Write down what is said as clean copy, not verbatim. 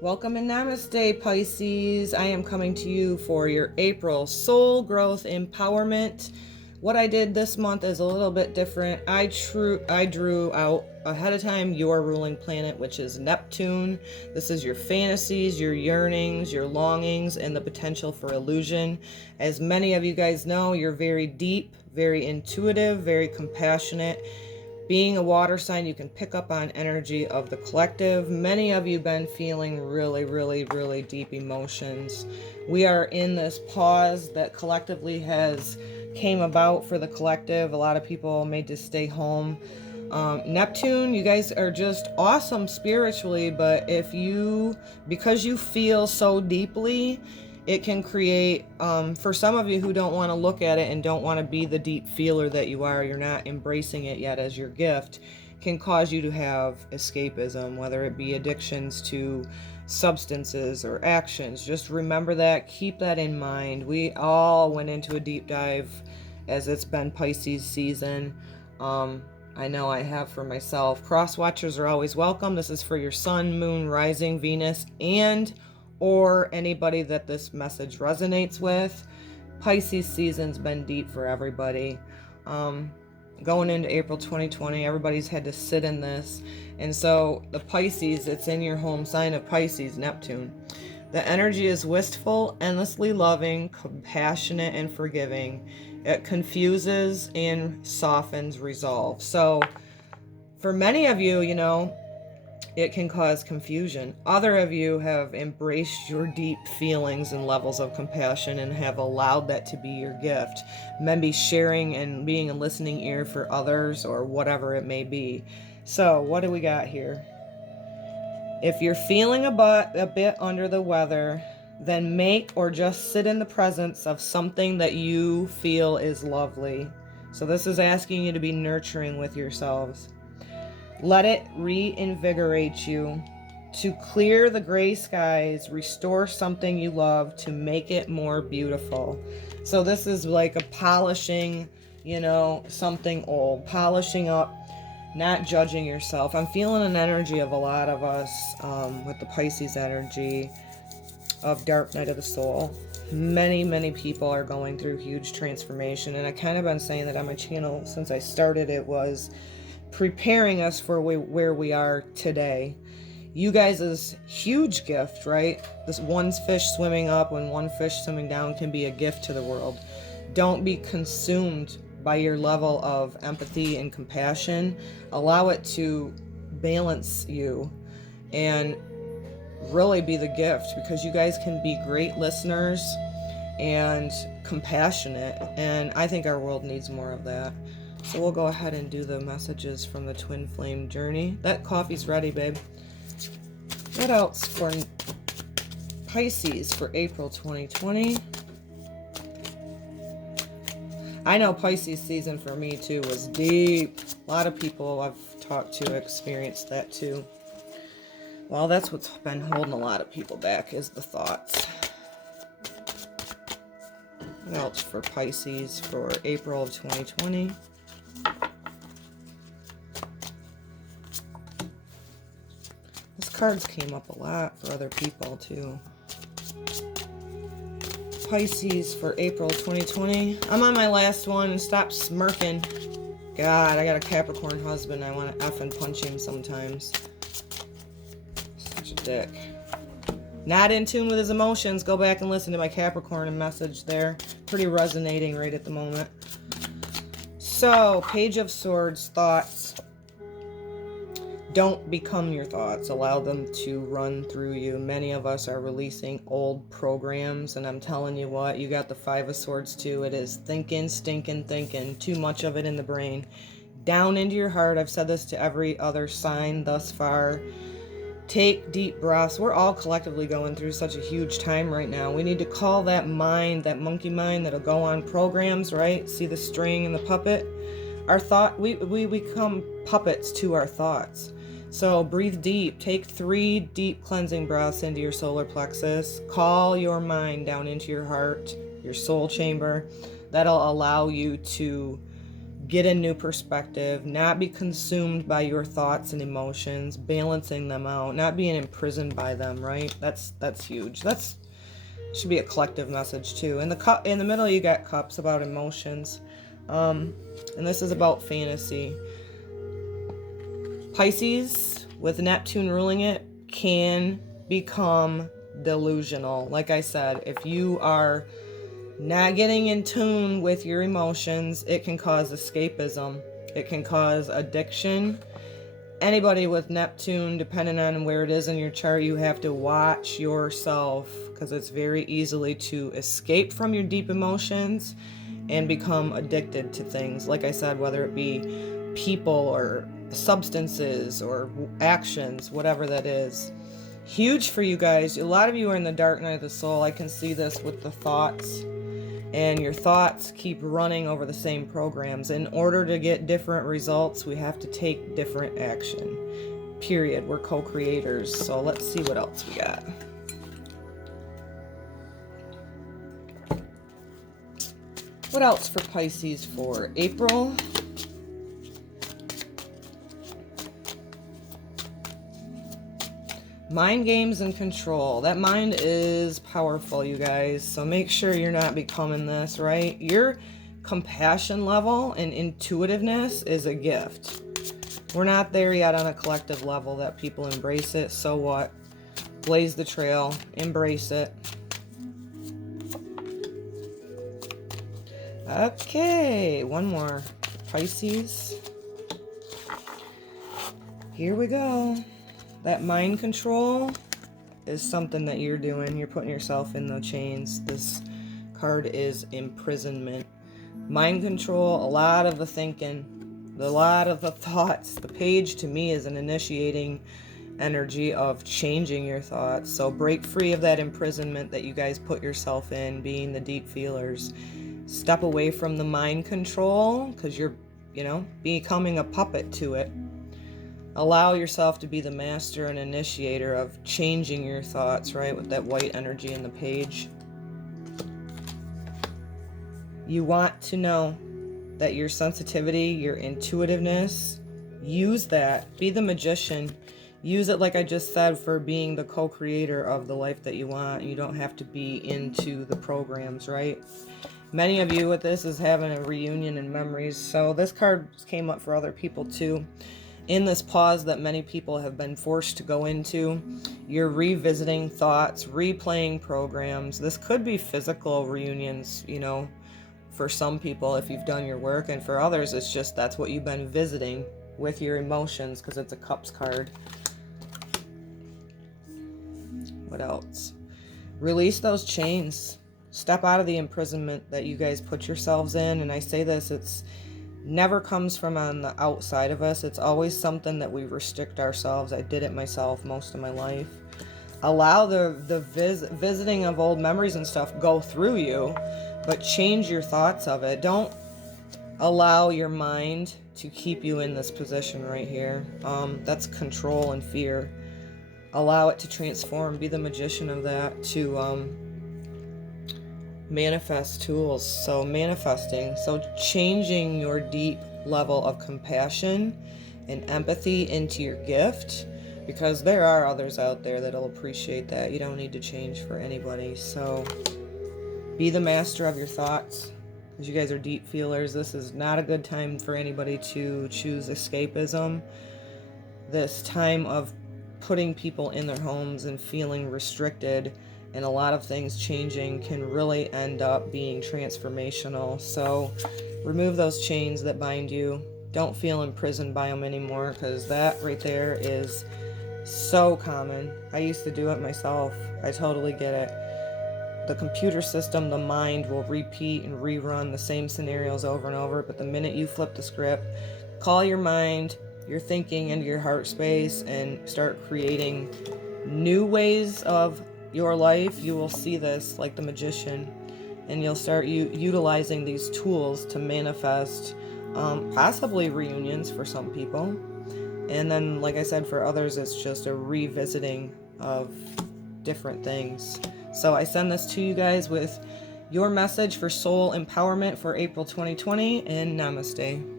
Welcome and namaste, Pisces. I am coming to you for your April soul growth empowerment. What I did this month is a little bit different. I drew out ahead of time your ruling planet, which is Neptune. This is your fantasies, your yearnings, your longings, and the potential for illusion. As many of you guys know, you're very deep, very intuitive, very compassionate. Being a water sign, you can pick up on energy of the collective. Many of you been feeling really deep emotions. We are in this pause that collectively has came about for the collective. A lot of people made to stay home. Neptune, you guys are just awesome spiritually, but because you feel so deeply, it can create, for some of you who don't want to look at it and don't want to be the deep feeler that you're not embracing it yet as your gift, can cause you to have escapism, whether it be addictions to substances or actions. Just remember that, keep that in mind. We all went into a deep dive as it's been Pisces season. I know I have for myself. Cross watchers are always welcome. This is for your sun, moon, rising, Venus, and or anybody that this message resonates with. Pisces season's been deep for everybody. Going into April 2020, everybody's had to sit in this. And so the Pisces, it's in your home sign of Pisces, Neptune. The energy is wistful, endlessly loving, compassionate, and forgiving. It confuses and softens resolve. So for many of you, it can cause confusion. Other of you have embraced your deep feelings and levels of compassion and have allowed that to be your gift. Maybe sharing and being a listening ear for others or whatever it may be. So what do we got here? If you're feeling a bit under the weather, then make or just sit in the presence of something that you feel is lovely. So this is asking you to be nurturing with yourselves. Let it reinvigorate you, to clear the gray skies, restore something you love, to make it more beautiful. So this is like a polishing, something old, polishing up, not judging yourself. I'm feeling an energy of a lot of us with the Pisces energy of dark night of the soul. Many people are going through huge transformation, and I kind of been saying that on my channel since I started. It was preparing us for where we are today. You guys' huge gift, right? This one fish swimming up and one fish swimming down can be a gift to the world. Don't be consumed by your level of empathy and compassion. Allow it to balance you and really be the gift, because you guys can be great listeners and compassionate, and I think our world needs more of that. So we'll go ahead and do the messages from the Twin Flame Journey. That coffee's ready, babe. What else for Pisces for April 2020? I know Pisces season for me too was deep. A lot of people I've talked to experienced that too. Well, that's what's been holding a lot of people back, is the thoughts. What else for Pisces for April of 2020? These cards came up a lot for other people too. Pisces for April 2020. I'm on my last one. Stop smirking. God, I got a Capricorn husband. I want to effing punch him sometimes. Such a dick. Not in tune with his emotions. Go back and listen to my Capricorn message there. Pretty resonating right at the moment. So, Page of Swords, thoughts. Don't become your thoughts. Allow them to run through you. Many of us are releasing old programs, and I'm telling you what, you got the Five of Swords too. It is thinking, stinking, thinking. Too much of it in the brain. Down into your heart. I've said this to every other sign thus far. Take deep breaths. We're all collectively going through such a huge time right now. We need to call that mind, that monkey mind that'll go on programs, right? See the string and the puppet? Our thought, we become puppets to our thoughts. So breathe deep. Take 3 deep cleansing breaths into your solar plexus. Call your mind down into your heart, your soul chamber. That'll allow you to get a new perspective, not be consumed by your thoughts and emotions, balancing them out, not being imprisoned by them, right? That's huge. That's should be a collective message too. In the middle you got cups, about emotions. And this is about fantasy. Pisces, with Neptune ruling it, can become delusional. Like I said, if you are not getting in tune with your emotions, it can cause escapism. It can cause addiction. Anybody with Neptune, depending on where it is in your chart, you have to watch yourself, because it's very easily to escape from your deep emotions and become addicted to things. Like I said, whether it be people or substances or actions, whatever that is. Huge for you guys. A lot of you are in the dark night of the soul. I can see this with the thoughts. And your thoughts keep running over the same programs. In order to get different results, we have to take different action. Period. We're co-creators. So let's see what else we got. What else for Pisces for April? Mind games and control. That mind is powerful, you guys. So make sure you're not becoming this, right? Your compassion level and intuitiveness is a gift. We're not there yet on a collective level that people embrace it. So what? Blaze the trail. Embrace it. Okay, one more. Pisces. Here we go. That mind control is something that you're doing. You're putting yourself in the chains. This card is imprisonment. Mind control, a lot of the thinking, a lot of the thoughts. The page to me is an initiating energy of changing your thoughts. So break free of that imprisonment that you guys put yourself in, being the deep feelers. Step away from the mind control, because you're, becoming a puppet to it. Allow yourself to be the master and initiator of changing your thoughts, right? With that white energy in the page. You want to know that your sensitivity, your intuitiveness, use that. Be the magician. Use it, like I just said, for being the co-creator of the life that you want. You don't have to be into the programs, right? Many of you with this is having a reunion in memories. So this card came up for other people too. In this pause that many people have been forced to go into, you're revisiting thoughts, replaying programs. This could be physical reunions, for some people if you've done your work, and for others it's just that's what you've been visiting with your emotions, because it's a Cups card. What else? Release those chains. Step out of the imprisonment that you guys put yourselves in. And I say this, it's never comes from on the outside of us. It's always something that we restrict ourselves. I did it myself most of my life. Allow the visiting of old memories and stuff go through you, but change your thoughts of it. Don't allow your mind to keep you in this position right here. That's control and fear. Allow it to transform. Be the magician of that, to manifest tools. So manifesting, so changing your deep level of compassion and empathy into your gift, because there are others out there that'll appreciate that. You don't need to change for anybody. So be the master of your thoughts, because you guys are deep feelers. This is not a good time for anybody to choose escapism. This time of putting people in their homes and feeling restricted and a lot of things changing can really end up being transformational. So remove those chains that bind you. Don't feel imprisoned by them anymore, because that right there is so common. I used to do it myself. I totally get it. The computer system, the mind, will repeat and rerun the same scenarios over and over, but the minute you flip the script, call your mind, your thinking into your heart space, and start creating new ways of your life, you will see this like the magician, and you'll start utilizing these tools to manifest possibly reunions for some people. And then, like I said, for others, it's just a revisiting of different things. So I send this to you guys with your message for soul empowerment for April 2020, and namaste.